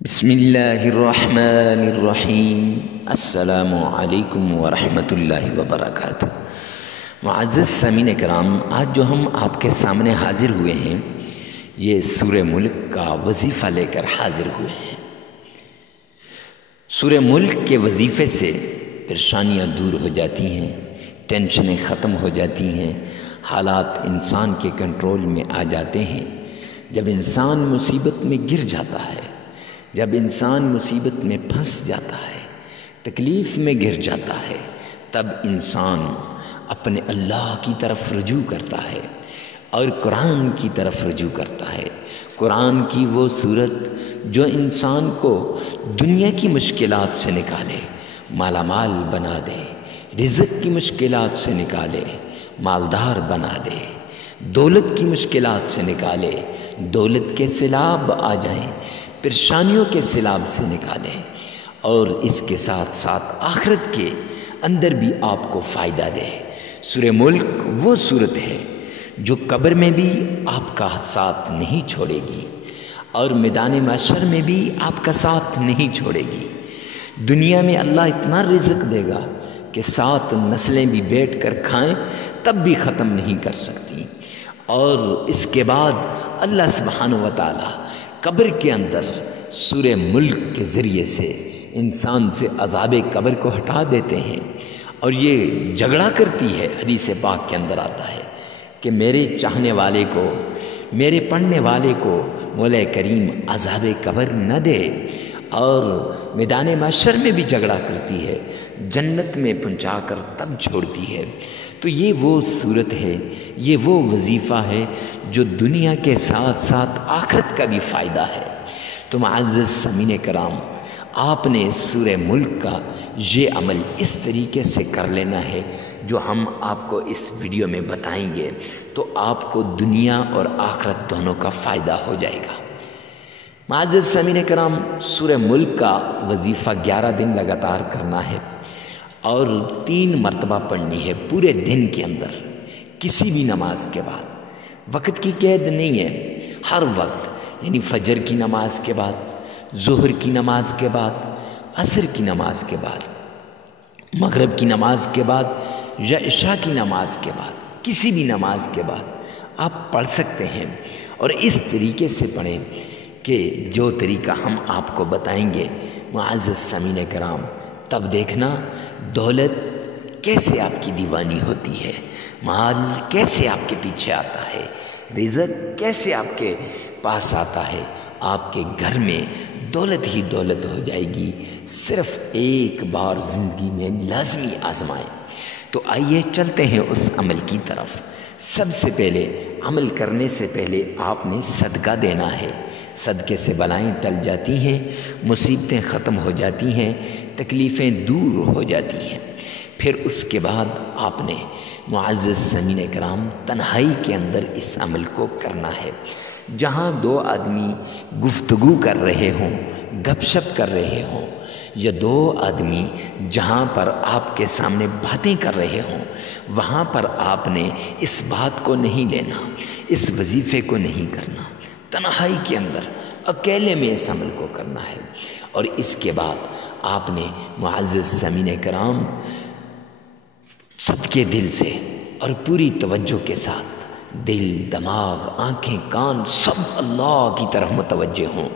بسم اللہ الرحمن الرحیم۔ السلام علیکم ورحمۃ اللہ وبرکاتہ۔ معزز سامعین کرام، آج جو ہم آپ کے سامنے حاضر ہوئے ہیں یہ سورہ ملک کا وظیفہ لے کر حاضر ہوئے ہیں۔ سورہ ملک کے وظیفے سے پریشانیاں دور ہو جاتی ہیں، ٹینشنیں ختم ہو جاتی ہیں، حالات انسان کے کنٹرول میں آ جاتے ہیں۔ جب انسان مصیبت میں گر جاتا ہے، جب انسان مصیبت میں پھنس جاتا ہے، تکلیف میں گر جاتا ہے، تب انسان اپنے اللہ کی طرف رجوع کرتا ہے اور قرآن کی طرف رجوع کرتا ہے۔ قرآن کی وہ صورت جو انسان کو دنیا کی مشکلات سے نکالے، مالا مال بنا دے، رزق کی مشکلات سے نکالے، مالدار بنا دے، دولت کی مشکلات سے نکالے، دولت کے سیلاب آ جائیں، پریشانیوں کے سیلاب سے نکالے، اور اس کے ساتھ ساتھ آخرت کے اندر بھی آپ کو فائدہ دے۔ سورہ ملک وہ صورت ہے جو قبر میں بھی آپ کا ساتھ نہیں چھوڑے گی اور میدان محشر میں بھی آپ کا ساتھ نہیں چھوڑے گی۔ دنیا میں اللہ اتنا رزق دے گا کہ 7 نسلیں بھی بیٹھ کر کھائیں تب بھی ختم نہیں کر سکتی، اور اس کے بعد اللہ سبحانہ و تعالی قبر کے اندر سورہ ملک کے ذریعے سے انسان سے عذاب قبر کو ہٹا دیتے ہیں، اور یہ جھگڑا کرتی ہے، حدیث پاک کے اندر آتا ہے کہ میرے چاہنے والے کو، میرے پڑھنے والے کو مولا کریم عذاب قبر نہ دے، اور میدان محشر میں بھی جھگڑا کرتی ہے، جنت میں پہنچا کر تب چھوڑتی ہے۔ تو یہ وہ صورت ہے، یہ وہ وظیفہ ہے جو دنیا کے ساتھ ساتھ آخرت کا بھی فائدہ ہے۔ تو معزز سامعین کرام، آپ نے سورہ ملک کا یہ عمل اس طریقے سے کر لینا ہے جو ہم آپ کو اس ویڈیو میں بتائیں گے، تو آپ کو دنیا اور آخرت دونوں کا فائدہ ہو جائے گا۔ معزز سامعین کرام، سورہ ملک کا وظیفہ 11 دن لگاتار کرنا ہے اور 3 مرتبہ پڑھنی ہے پورے دن کے اندر، کسی بھی نماز کے بعد۔ وقت کی قید نہیں ہے، ہر وقت، یعنی فجر کی نماز کے بعد، ظہر کی نماز کے بعد، عصر کی نماز کے بعد، مغرب کی نماز کے بعد، یا عشاء کی نماز کے بعد، کسی بھی نماز کے بعد آپ پڑھ سکتے ہیں، اور اس طریقے سے پڑھیں کہ جو طریقہ ہم آپ کو بتائیں گے معزز سامعین کرام، تب دیکھنا دولت کیسے آپ کی دیوانی ہوتی ہے، مال کیسے آپ کے پیچھے آتا ہے، رزق کیسے آپ کے پاس آتا ہے، آپ کے گھر میں دولت ہی دولت ہو جائے گی۔ صرف ایک بار زندگی میں لازمی آزمائیں۔ تو آئیے چلتے ہیں اس عمل کی طرف۔ سب سے پہلے عمل کرنے سے پہلے آپ نے صدقہ دینا ہے۔ صدقے سے بلائیں ٹل جاتی ہیں، مصیبتیں ختم ہو جاتی ہیں، تکلیفیں دور ہو جاتی ہیں۔ پھر اس کے بعد آپ نے معزز سامعین کرام تنہائی کے اندر اس عمل کو کرنا ہے۔ جہاں 2 آدمی گفتگو کر رہے ہوں، گپ شپ کر رہے ہوں، یا 2 آدمی جہاں پر آپ کے سامنے باتیں کر رہے ہوں، وہاں پر آپ نے اس بات کو نہیں لینا، اس وظیفے کو نہیں کرنا۔ تنہائی کے اندر اکیلے میں اس عمل کو کرنا ہے۔ اور اس کے بعد آپ نے معزز سامعین کرام صدقے دل سے اور پوری توجہ کے ساتھ، دل، دماغ، آنکھیں، کان سب اللہ کی طرف متوجہ ہوں۔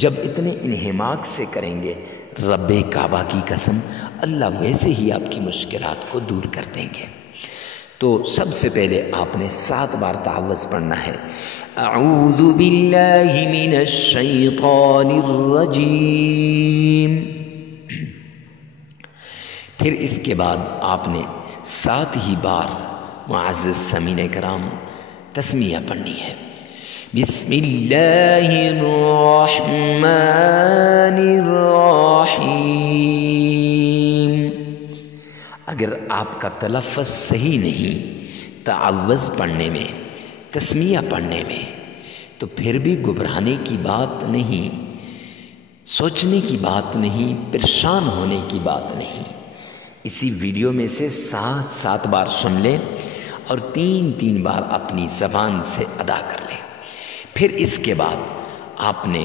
جب اتنے انہماک سے کریں گے، رب کعبہ کی قسم، اللہ ویسے ہی آپ کی مشکلات کو دور کر دیں گے۔ تو سب سے پہلے آپ نے 7 بار تعوذ پڑھنا ہے۔ اعوذ باللہ من الشیطان الرجیم۔ پھر اس کے بعد آپ نے 7 ہی بار معزز سامعین کرام تسمیہ پڑھنی ہے۔ بسم اللہ الرحمن الرحیم۔ اگر آپ کا تلفظ صحیح نہیں تعوذ پڑھنے میں، تسمیہ پڑھنے میں، تو پھر بھی گھبرانے کی بات نہیں، سوچنے کی بات نہیں، پریشان ہونے کی بات نہیں۔ اسی ویڈیو میں سے 7 بار سن لیں اور 3 بار اپنی زبان سے ادا کر لیں۔ پھر اس کے بعد آپ نے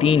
3